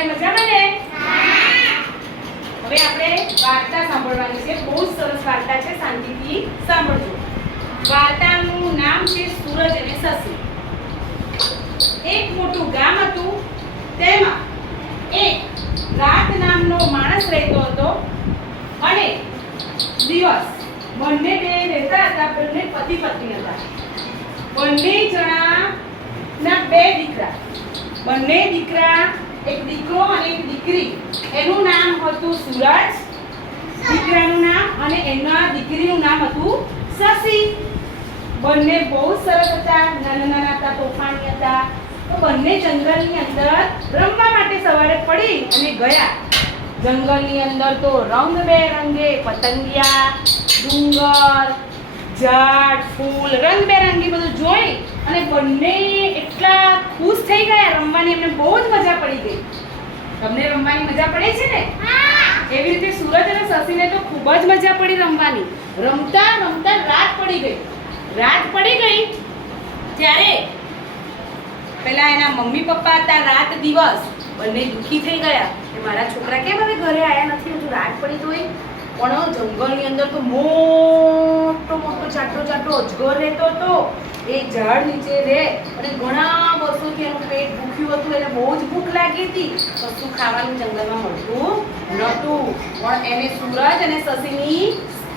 બધા મજામાં ને? હવે આપણે વાર્તા સાંભળવાની છે. બહુ સરસ વાર્તા છે, શાંતિથી સાંભળજો. વાર્તાનું નામ છે સૂરજ અને શશી. એક મોટું ગામ હતું. તેમાં એક રાત નામનો માણસ રહેતો હતો અને દિવસ. બંને બે રહેતા હતા. બંને પતિ પત્ની હતા. બંને જણાના બે દીકરા. બંને દીકરા, એક દીકરો અને એક દીકરી. એનું નામ હતું સૂરજ, દીકરાનું નામ, અને એના દીકરીનું નામ હતું શશી. બંને બહુ સરસ હતા, નાના નાના હતા, તોફાની હતા. તો બંને જંગલની અંદર રમવા માટે સવારે પડી અને ગયા. જંગલની અંદર તો રંગબેરંગે પતંગિયા, ડુંગર, ઝાડ, ફૂલ, રંગબેરંગી બધું જોઈ અને બંને એટલા ખુશ થઈ ગયા. રમવાની એમને બહુ જ મજા પડી ગઈ. તમને રમવાની મજા પડે છે ને? એવી રીતે સૂરજ અને શશીને તો ખૂબ જ મજા પડી રમવાની. રમતા રમતા રાત પડી ગઈ. રાત પડી ગઈ ત્યારે પેલા એના મમ્મી પપ્પા હતા. રાત દિવસ બંને દુઃખી થઈ ગયા કે મારા છોકરા કેમ હવે ઘરે આવ્યા નથી, હજુ રાત પડી ગઈ. પણ જંગલની અંદર તો મોટો મોટો જાટો જાટો અજગર રહેતો હતો. એ ઝાડ નીચે રહે અને ઘણા વર્ષોથી એનું પેટ ભૂખ્યું હતું. એને બહુ જ ભૂખ લાગી હતી. કશું ખાવાનું જંગલમાં મળતું નહોતું. પણ એને સૂરજ અને શશીની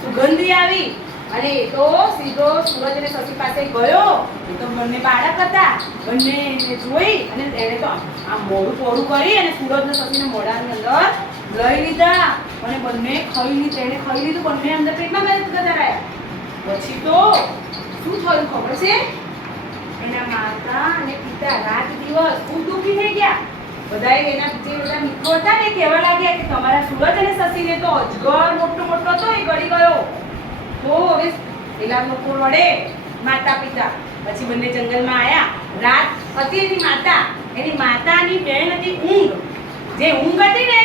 સુગંધી આવી અને એ તો સીધો સૂરજ અને શશી પાસે ગયો. એ તો બંને બાળક હતા. બંને એને જોઈ અને એને તો આમ મોઢું પોળું કરી અને સૂરજ અને શશીને મોઢાની અંદર લઈ લીધા અને બંને ખાઈ લીધું. એને ખાઈ લીધું. બંને અંદર પેટમાં ગતા રહ્યા. પછી તો શું થયું ખબર છે? એના માતા અને પિતા રાત દિવસ ખૂબ દુઃખી થઈ ગયા. બધાએ એના જે બધા મિત્રો હતા ને કહેવા લાગ્યા કે તમારા સૂરજ અને શશીને તો અજગર મોટો મોટો હતો, એ ગળી ગયો. તો હવે પેલા લોકો રડે, માતા પિતા. પછી બંને જંગલમાં આવ્યા. રાત હતી એની માતાની બહેન હતી ઊંઘ. જે ઊંઘ હતી ને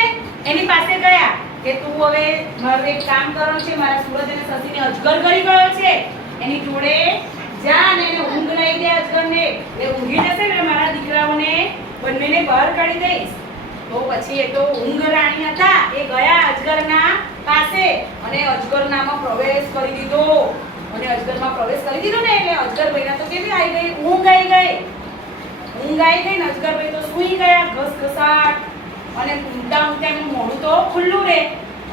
એની પાસે ગયા કે તું હવે મારું એક કામ કરવાનું છે. મારા સૂરજ અને શશીને અજગર ગળી ગયો છે. એની જોડે જા અને એને ઊંઘ લઈ દે અજગરને. એ ઊંઘી જશે ને મારા દીકરાઓને બંનેને બહાર કાઢી દઈશ. તો પછી એ તો ઊંઘ રાણી હતા. એ ગયા અજગરના પાસે અને અજગરનામાં પ્રવેશ કરી દીધો. અને અજગરમાં પ્રવેશ કરી દીધો ને એટલે અજગર ભાઈના તો કેવી આવી ગઈ? ઊંઘ આવી ગઈ. ઊંઘ આવી ગઈ ને અજગર ભાઈ તો સૂઈ ગયા ઘસઘસાટ. અને ઊંઘતા ઊંઘતા એનું મોઢું તો ખુલ્લું રહે.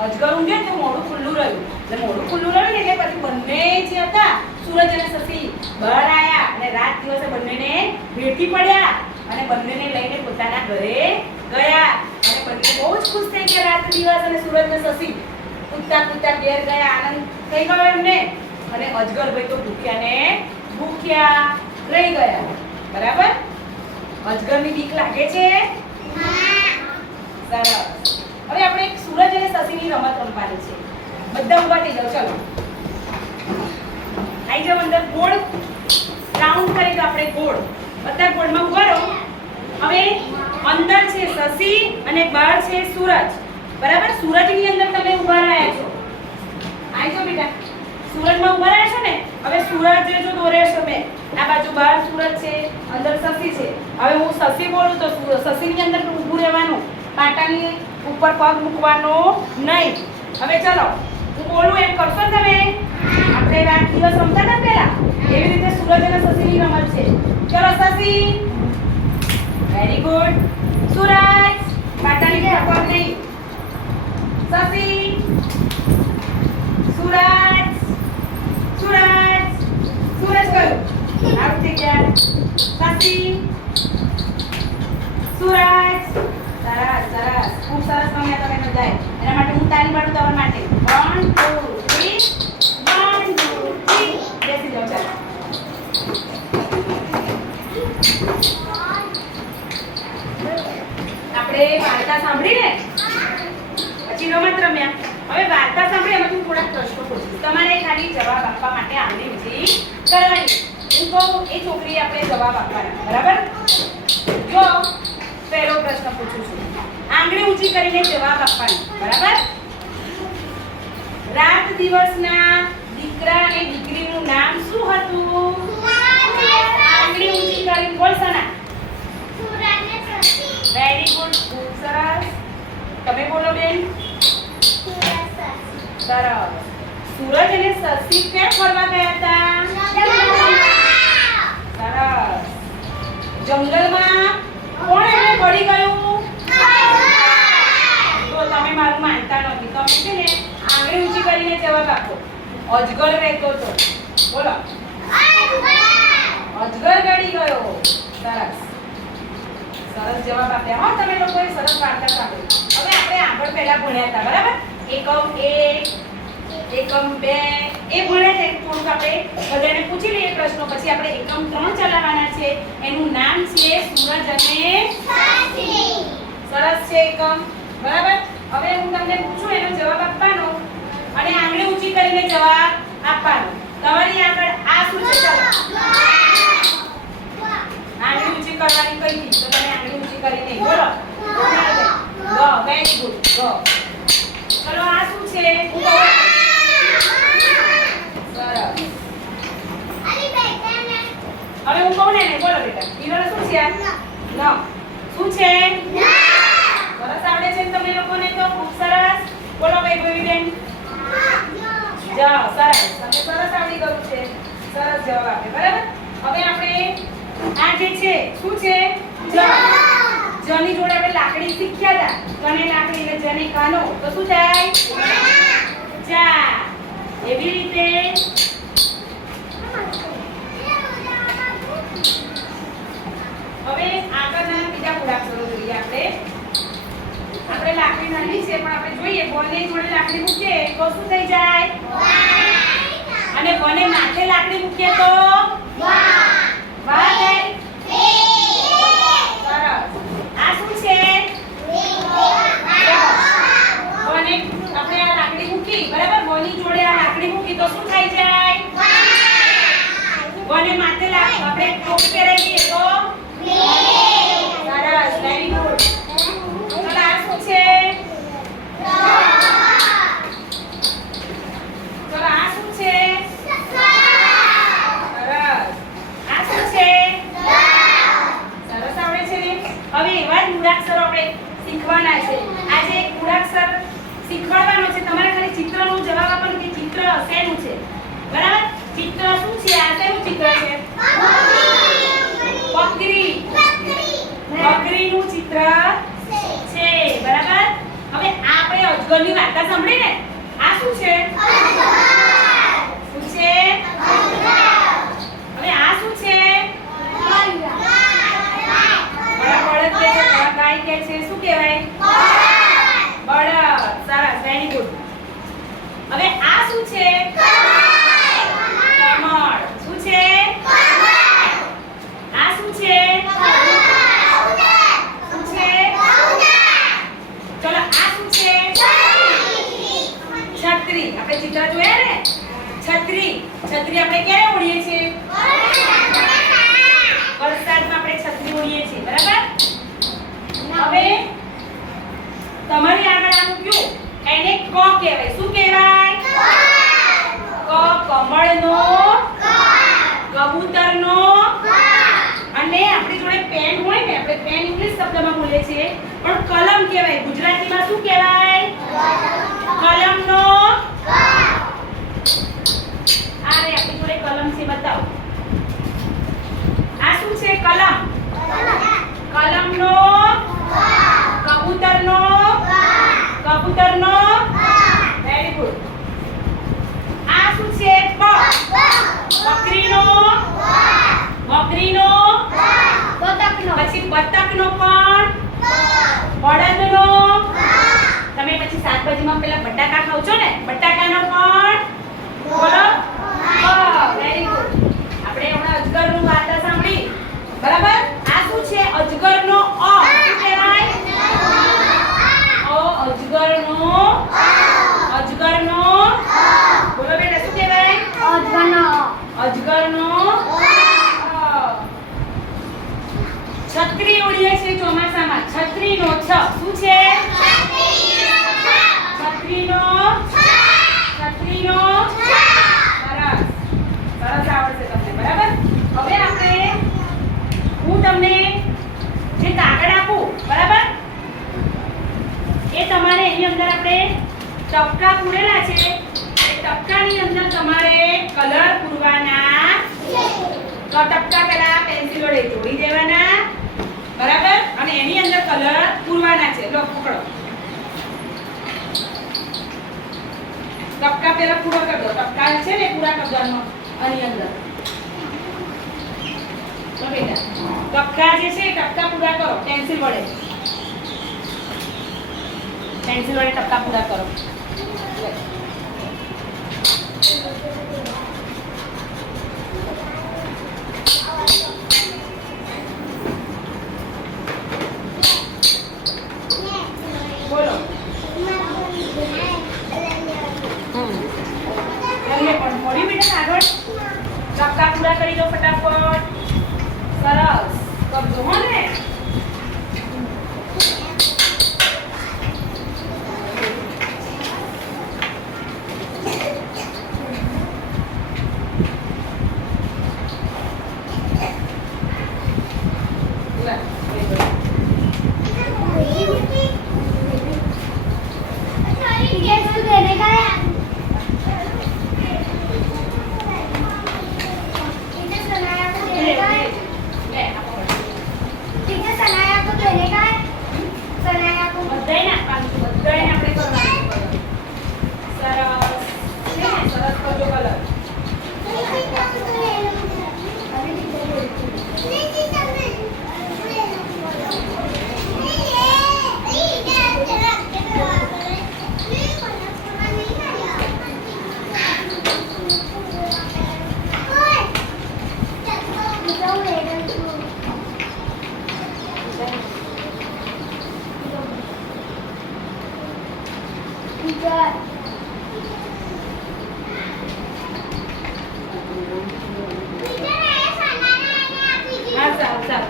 અજગર ઊંઘે તો મોઢું ખુલ્લું રહ્યું. એટલે મોઢું ખુલ્લું રહ્યું ને એટલે પછી બંને જે હતા સૂરજ અને શશી બહાર આવ્યા અને રાત દિવસે બંનેને ભેટી પડ્યા અને બંનેને લઈને પોતાના ઘરે ગયા. અને બંને બહુ જ ખુશ થઈ ગયા. રાત દિવસ અને સૂરજ અને શશી કૂદતા કૂદતા ઘેર ગયા. આનંદ થઈ ગયો એમને. અને અજગર ભાઈ તો ભૂખ્યા રહી ગયા. બરાબર? અજગરની બીક લાગે છે? સરસ. હવે આપણે એક સૂરજ અને શશીની રમત રમવાની છે. બધા ઊભા થઈ જાઓ. ચલો આઈ જાઓ અંદર. ગોળ રાઉન્ડ કરી દો આપણે. ગોળ બધા ગોળમાં ઊભા રહો. હવે અંદર છે શશી અને બહાર છે સૂરજ. બરાબર? સૂરજની અંદર તમે ઊભા રહ્યા છો. આઈ જાઓ બેટા. સૂરજમાં ઊભા રહ્યા છો ને. હવે સૂરજ જો દોરે છો મેં. આ બાજુ બહાર સૂરજ છે, અંદર શશી છે. હવે હું શશી બોલું તો શશીની અંદર ઊભું રહેવાનું. પાટાની ઉપર પગ મૂકવાનો નહીં. હવે ચલો હું બોલું એમ કરશો ને તમે. આપણે રાત દિવસ રમતા હતા પહેલા એવી રીતે સૂરજ અને શશીની રમત છે. ચલો શશી. Very good. સૂરજ પાટાની કે પગ નહીં. શશી. સૂરજ. સૂરજ. સૂરજ ગયું. આઉટ થઈ ગયા. શશી. સૂરજ. સરસ સરસ. ખૂબ સરસ રમ્યા તમે બધાએ. એના માટે હું તાળી પાડું તમારા માટે. 1 2 3. 1 2 3. બેસી જાઓ. ચાલો આપણે વાર્તા સાંભળી ને પછી રમત રમ્યા. હવે વાર્તા સાંભળી એમાંથી થોડાક પ્રશ્નો પૂછીશ. તમારે ખાલી જવાબ આપવા માટે આંગળી ઊંચી કરવાની. હું કહું એ છોકરીએ આપણે જવાબ આપવાના. બરાબર? જો પહેલો પ્રશ્ન પૂછું છું. આંગળી ઊંચી કરીને જવાબ આપવાનો. બરાબર? રાત દિવસના દીકરા અને દીકરીનું નામ શું હતું? આંગળી ઊંચી કરીને બોલ સના. Very good. ખૂબ સરસ. તમે બોલો બેન. સરસ. સૂરજ અને શશી ક્યાં ફરવા ગયા હતા? સરસ. જંગલમાં કોણ એમને પડી ગયું? તો તમે મારું માનતા નથી. તમે છે ને આંગળી ઊંચી કરીને જવાબ આપો. અજગર રહેતો હતો. બોલો. અજગર ગળી ગયો. સરસ. સરસ જવાબ આપ્યા. હા, તમે લોકોએ સરસ વાર્તા સાંભળી. હવે આપણે આગળ પહેલા ભણ્યા હતા, બરાબર? એકમ 1, એકમ 2 એ ભણ્યા છે. થોડુંક આપણે બધાને પૂછી લઈએ પ્રશ્નો, પછી આપણે એકમ 3 ચલાવવાના છે. એનું નામ છે સૂરજ અને શશી. સરસ છે એકમ, બરાબર? હવે હું તમને પૂછું, એનો જવાબ આપવાનો અને આંગળી ઊંચી કરીને જવાબ આપવાનો. તમારી આગળ આ શું છે? ચાલો આંગળી ઊંચી કરવાની કઈ હતી? તો તમે આંગળી ઊંચી કરીને બોલો. ગો. Very good. ગો. ચલો આ શું છે? હું કહું. સરસ. હવે હું કહું ને બોલો બેટા. ઈવર શું છે? ન. શું છે? સરસ આવડે છે તમે લોકોને તો ખૂબ સરસ. બોલો ભાઈ બેન. જાઓ. સરસ. તમને સરસ આવડી ગયું છે. સરસ જવાબ આપે, બરાબર? હવે આપણે આ જે છે શું છે? જ. જની જોડે આપણે લાકડી શીખ્યા હતા. કને લાકડી એટલે જને કાનો. તો શું થાય? જા. એવી રીતે હવે આગળના બીજા મૂળાક્ષરો જોઈએ આપણે. આપણે લાકડી નાની છે પણ આપણે જોઈએ બોલની જોડે લાકડી મૂકીએ તો શું થઈ જાય? અને બને માથે લાકડી મૂકીએ તો વાહ થાય. સરસ. આ શું છે? બને આપણે આ લાકડી મૂકી, બરાબર? બોલની જોડે આ લાકડી મૂકી તો શું થઈ જાય? બને માથે આપણે ટોપી પહેરાવી દઈએ તો સરસ. Very good. ચલો આ શું છે? ચલો આ શું છે? સરસ. આ શું છે? સરસ આવડે છે ને? હવે એવા જ મૂળાક્ષરો આપણે શીખવાના છે. આજે એક મૂળાક્ષર શીખવાડવાનો છે. તમારે ખાલી ચિત્રનો જવાબ આપવાનો કે ચિત્ર શેનું છે, બરાબર? ચિત્ર શું છે? આ શેનું ચિત્ર છે? બકરી. બકરીનું ચિત્ર છે, બરાબર? હવે આપણે અજગરની વાર્તા સાંભળી ને. આ શું છે? શું છે? હવે આ શું છે? બળદ કે છે, ગાય કે છે, શું કહેવાય? બળદ. સરસ. Very good. હવે આ શું છે? કમળ. શું છે? આ શું છે? શું છે? ચલો આ શું છે? છત્રી. આપણે ચિત્ર જોયા ને? છત્રી. છત્રી આપણે ક્યારે ઓઢીએ છીએ? વરસાદમાં આપણે છત્રી ઓઢીએ છીએ, બરાબર? હવે તમારી આગળ આ મૂક્યું એને ક કહેવાય. શું કહેવાય? ક. કમળનો, કબૂતરનો, અને આપણી જોડે પેન હોય ને, આપણે પેન ઇંગ્લિશ શબ્દમાં બોલે છે પણ કલમ કહેવાય. ગુજરાતીમાં શું કહેવાય? કલમનો. આ રે આપણી જોડે કલમ છે, બતાવો. આ શું છે? કલમ. કલમનો, કબૂતરનો, કબૂતરનો. Very good. આ શું છે? બ. બકરીનો, બકરીનો. પછી બતકનો પણ, બળદનો. તમે પછી શાકભાજીમાં પેલા બટાકા ખાવ છો ને, બટાકાનો પણ. બોલો. Very good. આપણે હમણાં અજગરનું વાર્તા સાંભળી, બરાબર? આ શું છે? અજગરનો અ. શું કહેવાય? અજગરનો. અજગરનો. બોલો બેટા શું કહેવાય? અજગરનો. છત્રી ઉડીએ છે ચોમાસામાં. છત્રીનો છ. શું છે? છત્રીનો. છત્રીનો. તો ટપકા પહેલા પેન્સિલ વડે જોડી દેવાના, બરાબર, અને એની અંદર કલર પૂરવાના છે. લો પકડો, ટપકા પહેલા પૂરો કરી દો. ટપકા છે ને પૂરા કરી દેવાનો આની અંદર. તો બેટા ટપકા જે છે ટપકા પૂરા કરો પેન્સિલ વડે. પેન્સિલ વડે ટપકા પૂરા કરો. બોલો. પણ મોડી બેટા આગળ ટપકા પૂરા કરી દો ફટાફટ. સરસ કરજો હો ને.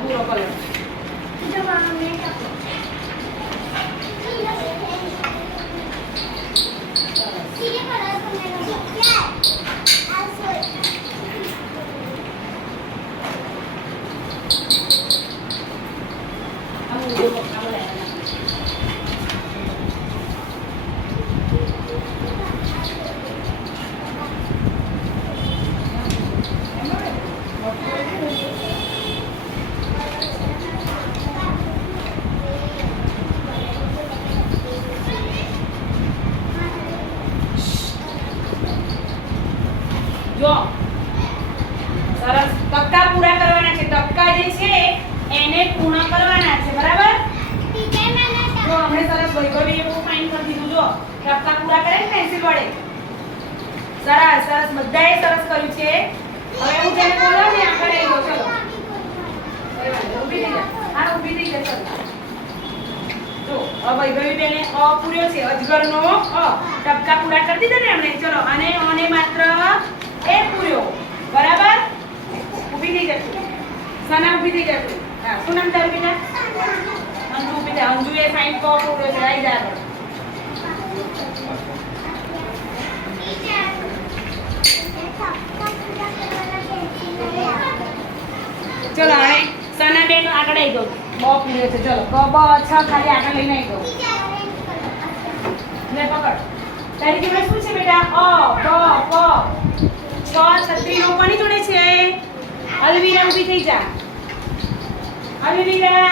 પૂરો કલર જો સરસ ટપકા પૂરા કરવાના છે. ટપકા જે છે એને પૂર્ણ કરવાના છે, બરાબર. જો આપણે સરસ વૈભવી એવું ફાઇન કરી દીધું. જો ટપકા પૂરા કરે ને પેન્સિલ વડે. સરસ સરસ બધાએ સરસ કર્યું છે. હવે હું જેને બોલાવ ને આગળ આવી ગયો. ચલો ઊભી થઈ જા. હા ઊભી થઈ જા. ચલો જો વૈભવી બેને અ પૂર્યો છે. અજગરનો અ ટપકા પૂરા કરી દીધા ને એમણે. ચલો અને ઓને માત્ર એ પૂર્યો, બરાબર. ઊભી થઈ જા. સના ઊભી થઈ જા. હા શું નામ તારું બેટા? અંજુ ઊભી થા. અંજુ એ ફાઇન કો પૂર્યો છે. આવી જા આગળ. ચલો હવે સના બેન આગળ આવી ગયો. બ પૂર્યો છે. ચલો ક બ છ ખાલી આગળ લઈને આવી ગયો. લે પકડ. તારી જોડે શું છે બેટા? અ બ પ છ છત્રીનો કોની જોડે છે? અલવીરા ઊભી થઈ જા. અલવીરા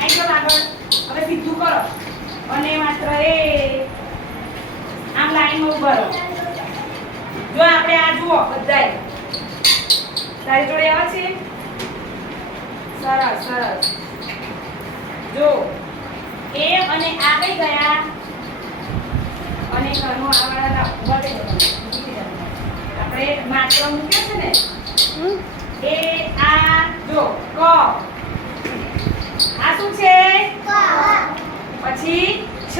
આઈ જાવ આગળ. હવે સીધું કરો અને માત્ર એ આમ લાઈનમાં ઉભા રહો. જો આપણે આ જુઓ બધાય. તારી જોડે આવે છે? સરસ સરસ. જો એ અને આ કઈ ગયા? અને ઘરનો આવાળા ઉભા થઈ જતા. આપણે માત્ર મૂક્યો છે ને એ આ જો ક આ શું છે? પછી છ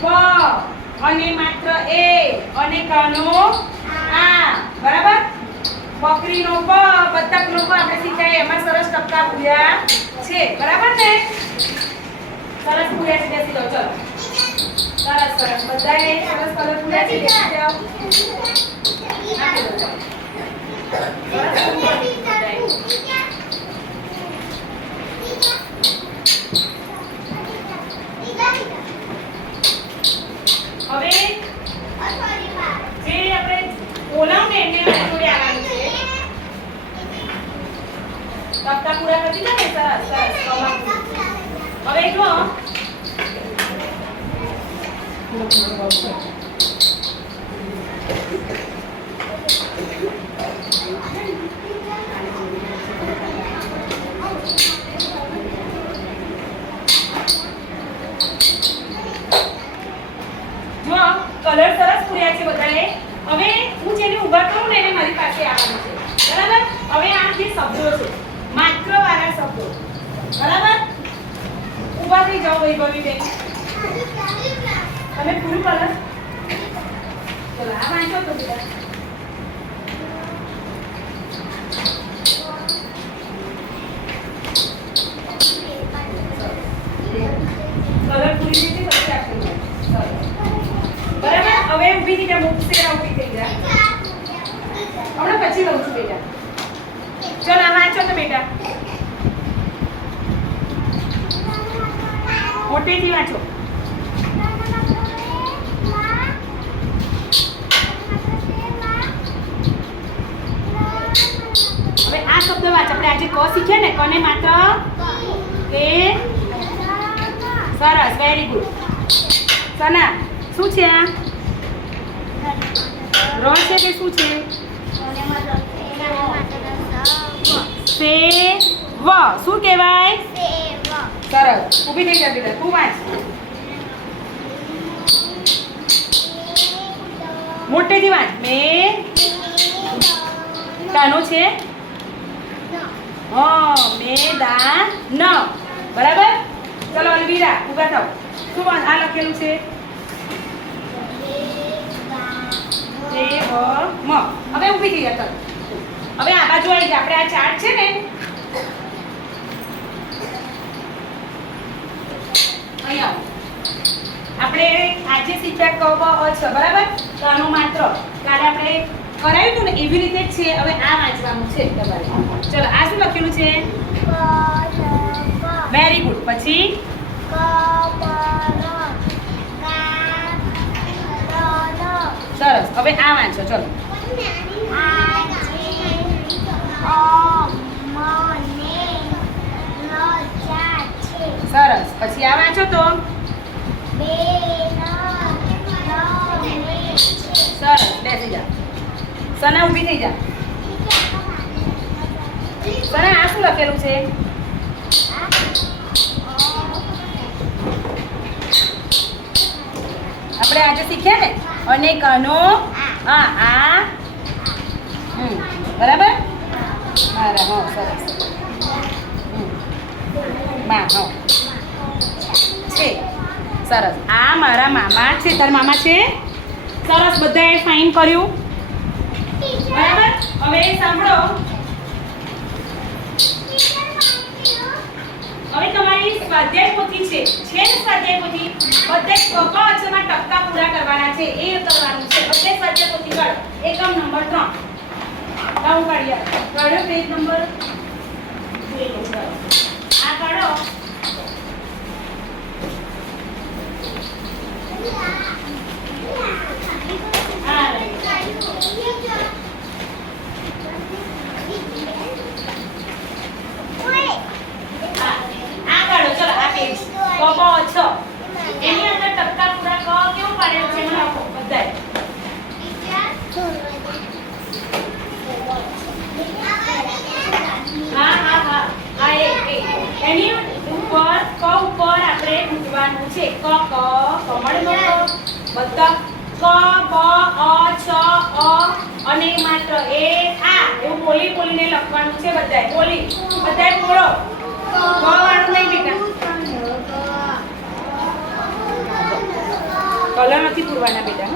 પ અને માત્ર એ અને કનો આ, બરાબર. બકરીનો બ બતકનો બ આપણે શીખ્યા. એમાં સરસ ટપકા પૂર્યા છે, બરાબર ને? સરસ પૂર્યા છે. બેસી જાઓ. ચલો સરસ સરસ બધાએ સરસ કલર પૂર્યા છે. બેસી જાઓ. હવે જે આપણે બોલાવ ને એને જોડે આવવાનું છે. સરસ સરસ હવે જો કલર સરસ પૂર્યા છે બધાએ. હવે હું જેને ઊભા કરું ને એને મારી પાસે આવવાનું છે. બરાબર? હવે આ જે શબ્દો છે માત્ર વાળા શબ્દો. બરાબર? ઊભા થઈ જાઓ વૈભવી બેન. તમે પૂરું કરો. ચલો આ વાંચો તો બેટા. કલર પૂરી રીતે પછી આપશું. બરાબર? હવે ઊભી થઈ જા. મુક્તેરા ઊભી થઈ જા. હમણાં પછી લઉં છું બેટા. ચલો આ વાંચો તો બેટા. મોટેથી વાંચો. હવે આ શબ્દ વાંચ. આપણે આજે ક શીખ્યા ને, કને માત્ર એ સરસ, વેરી ગુડ. સના શું છે આ? ર છે કે શું છે? સે વ. શું કહેવાય? સરસ. ઊભી થઈ જા બેટા. તું વાંચ. મોટેથી વાંચ. મે કાનો છે? મેદાન. બરાબર? ચલો અલવીરા ઊભા થાવ. શું આ લખેલું છે? હવે ઊભી થઈ જા. હવે આ બાજુ આવી જા. આપણે આ ચાર્ટ છે ને અહીંયા આપણે આજે શીખ્યા ક બ અ છ. બરાબર? તો આનો માત્ર કાલે આપણે કરાવ્યું હતું ને એવી રીતે જ છે. હવે આ વાંચવાનું છે તમારે. ચલો આ શું લખેલું છે? Very good. પછી સરસ. હવે આ વાંચો. ચલો સરસ. પછી આ વાંચો તો સરસ. બેસી જા. સના ઊભી થઈ જા. સના આ શું લખેલું છે? આપણે આજે શીખ્યા ને અને કનો આ બરાબર? મારા સરસ. માં છે. સરસ. આ મારા મામા છે. તારા મામા છે? સરસ. બધાએ ફાઇન કર્યું. બરાબર? હવે સાંભળો. હવે તમારી સ્વાધ્યાય પોથી છે ને સ્વાધ્યાય પોથી બધે કપા અક્ષરમાં ટપકા પૂરા કરવાના છે. એ કરવાનું છે. બધે સ્વાધ્યાય પોથી કાઢો. એકમ નંબર 3 ડાઉન કાઢ્યા. કાઢો પેજ નંબર 2. આ કાઢો. એની અંદર ટપકા પૂરા ક કેવું પાડેલું છે મને આપો બધાય. હા એની ઉપર ક ઉપર આપણે મૂકવાનું છે. ક કમળનો બધા ક બ અ છ અ અને માત્ર એ આ એવું બોલીને લખવાનું છે. બધાય બોલો. ક વાળું નહીં બેટા. કલર નથી પૂરવાના બેટા.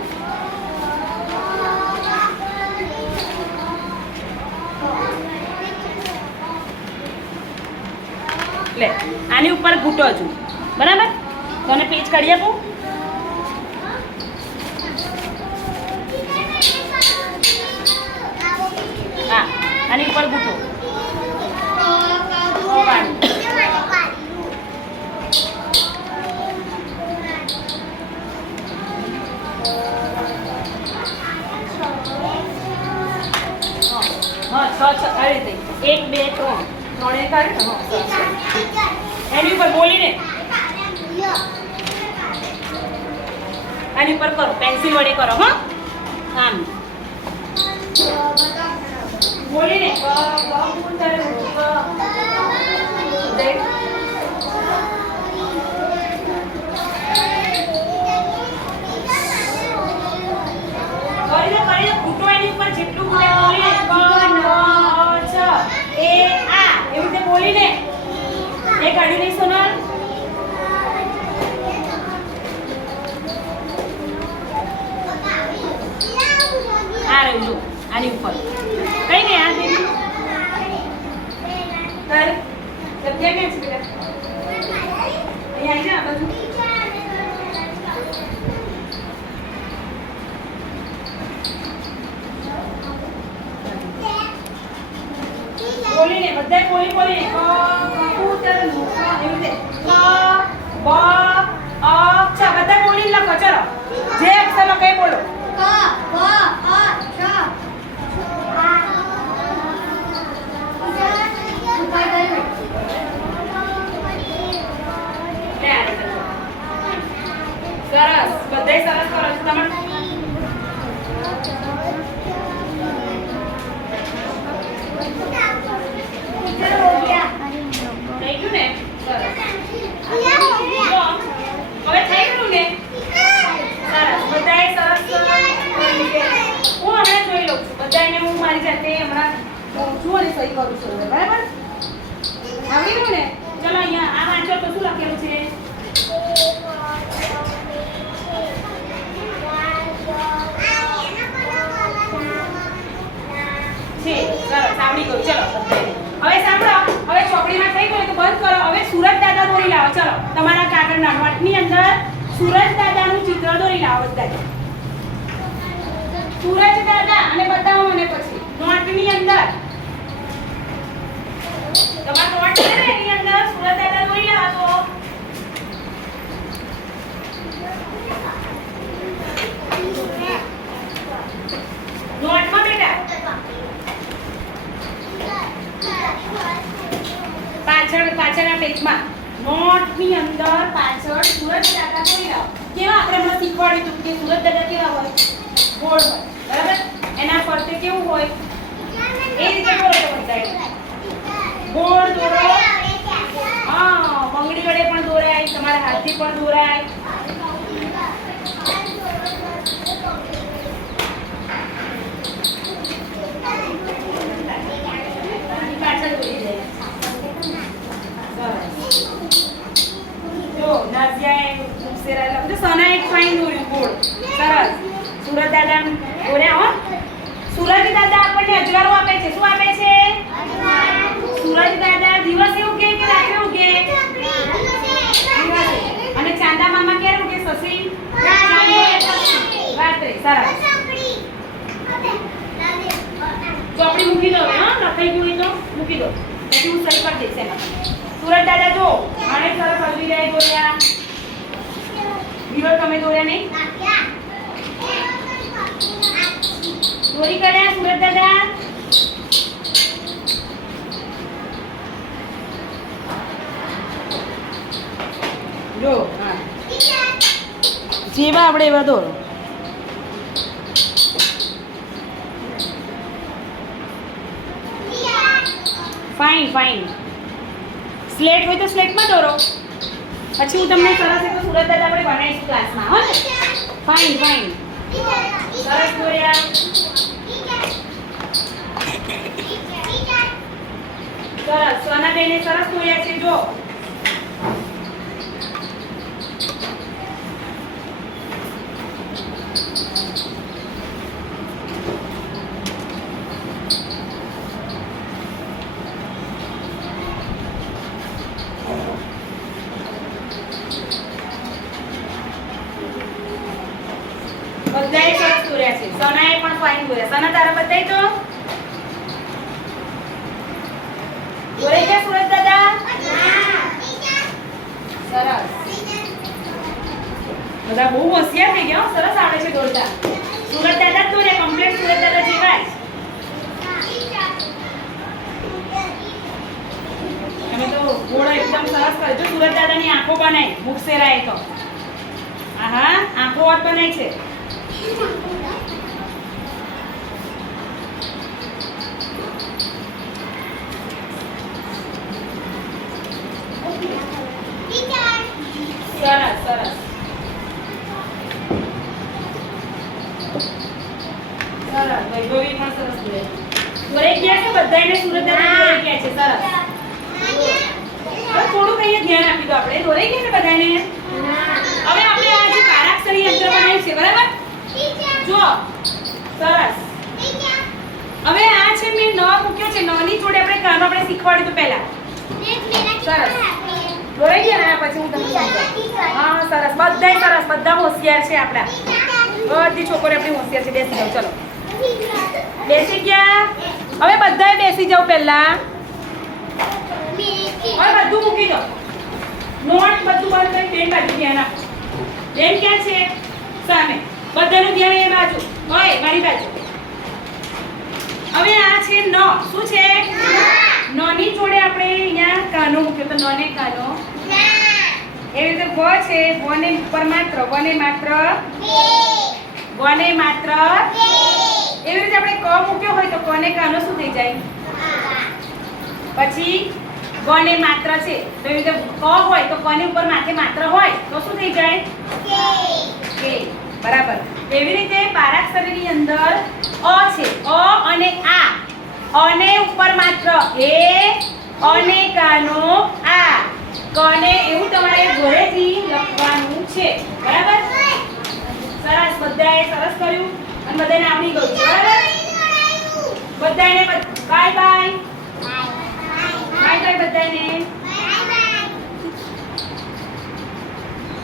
લે આની ઉપર ઘૂંટો છું. બરાબર? તને પેજ કાઢી આપું. હા આની ઉપર ઘૂંટો. છ આવી રીતે 1 2 3 ત્રણે કાઢ ને એની ઉપર બોલીને આની ઉપર કરો પેન્સિલ વડે કરો હો આમ બોલીને ફૂટો એની ઉપર જેટલું બોલીને એ આ એવી રીતે બોલીને એ કાઢી લઈ સોનલ આ રહ્યું જો આની ઉપર કઈ નહીં આ દેવી તારે જગ્યા ક્યાં છે બેટા અહીંયા આવી જા આ બાજુ બોલીને બધા બોલીને કબૂતર નુકા એવી રીતે ક બ અ ચ બધા બોલીને લખો ચલો જે અક્ષરમાં કઈ બોલો ક બ અ ચ સરસ બધાય સરસ કરો છો તમે થઈ ગયું ને સરસ હવે થઈ ગયું ને સરસ બધાય સરસ હું હમણાં જોઈ લઉં છું બધાને હું મારી જાતે હમણાં છું અને સહી કરું છું બરાબર આવડી ગયું ને ચલો અહીંયા આ વાંચો તો શું લખેલું છે સરસ આવડી ગયું ચલો હવે સાંભળો હવે ચોપડીમાં થઈ ગયું તો બંધ કરો હવે સુરજ દાદા દોરી લાવો ચલો તમારા કાગળના નોટની અંદર સુરજ દાદાનું ચિત્ર દોરી લાવો બધા સુરજ દાદા અને બતાવો મને પછી નોટની અંદર તમારો નોટ છે ને એની અંદર સુરજ દાદા દોરી લાવો તો નોટમાં બેટા પાછળના પેજમાં નોટની અંદર પાછળ સુરજ દાદા દોરી લાવો કેવા આપણે હમણાં શીખવાડ્યું હતું કે સુરજ દાદા કેવા હોય ગોળ હોય બરાબર એના ફરતે કેવું હોય એ રીતે બોલો તો બધાય ગોળ દોરો હા બંગડી વડે પણ દોરાય તમારા હાથથી પણ દોરાય પાછળ દોરી જાય જો નાઝિયાએ મુક્સેરા લખજો સના એક ફાઈન દોર્યું ગોળ સરસ સુરજ દાદા દોર્યા હો સુરજ દાદા આપણને અજવાળું આપે છે શું આપે છે સુરજ દાદા દિવસે ઉગે કે રાત્રે ઉગે અને ચાંદા મામા ક્યારે ઉગે સસી રાત્રે સરસ ચોપડી મૂકી દો હા લખાઈ ગયું હોય તો મૂકી દો પછી હું સહી કરી દઈશ એમાં સુરજ દાદા જો આને સરસ હલવી જાય દોર્યા વિરોધ તમે દોર્યા નહીં દોરી કર્યા સુરજ દાદા જો હા જેવા આપણે એવા દોરો ફાઇન ફાઇન સ્લેટ હોય તો સ્લેટમાં દોરો પછી હું તમને સરસ એક સુરત દાદા આપણે બનાવીશું ક્લાસમાં હો ને ફાઇન ફાઇન સરસ દોર્યા સરસ સોનાબેને સરસ દોર્યા છે જો બધાએ સરસ દોર્યા છે સનાએ પણ ફાઇન દોર્યા સના તારા બધાય તો દોરાઈ ગયા સુરજ દાદા સરસ બધા બહુ હોશિયાર થઈ ગયા સરસ આવડે છે દોરતા સુરજ દાદા જ દોર્યા કમ્પ્લીટ સુરજ દાદા જેવા જ આની આંખો બનાય મુખસેરાએ તો આહા આંખો વાત બનાય છે સરસ સરસ સરસ વૈભવી પણ સરસ બોલે દોરાઈ ગયા છે બધાયને સુરતદાદા દોરાઈ ગયા છે સરસ હવે થોડુંક અહીંયા ધ્યાન આપી દો આપણે દોરાઈ ગયા ને બધાને હવે આપણે આ જે બારાક્ષરી યંત્ર બનાવ્યું છે બરાબર જો સરસ હવે આ છે મેં ન મૂક્યો છે નની જોડે આપણે કાનો આપણે શીખવાડ્યું તો પહેલા સરસ દોરાઈ ગયા ને પછી હું તમને સમજાવું હા સરસ બધાય સરસ બધા હોશિયાર છે આપણા બધી છોકરીઓ આપણી હોશિયાર છે બેસી જાઓ ચલો બેસી ગયા હવે બધાય બેસી જાઓ પહેલા હવે બધું મૂકી દો નોટ બધું બંધ કરી બેન બાજુ ધ્યાન આપો બેન ક્યાં છે સામે બધાનું ધ્યાન એ બાજુ હોય મારી બાજુ હવે આ છે ન શું છે નની જોડે આપણે અહીંયા કાનો મૂક્યો તો નને કાનો એવી રીતે વ છે વને ઉપર માત્ર વને માત્ર એવી રીતે આપણે ક મૂક્યો હોય તો કને કાનો શું થઈ જાય પછી ગને માત્ર છે તો એવી રીતે ક હોય તો કની ઉપર માથે માત્ર હોય તો શું થઈ જાય કે બરાબર એવી રીતે બારાક્ષરીની અંદર અ છે અ અને આ અને ઉપર માત્ર એ અને કાનો આ કને એવું તમારે ઘરેથી લખવાનું છે બરાબર સરસ બધાએ સરસ કર્યું અને બધાને આવડી ગયું બરાબર બધાને બાય બાય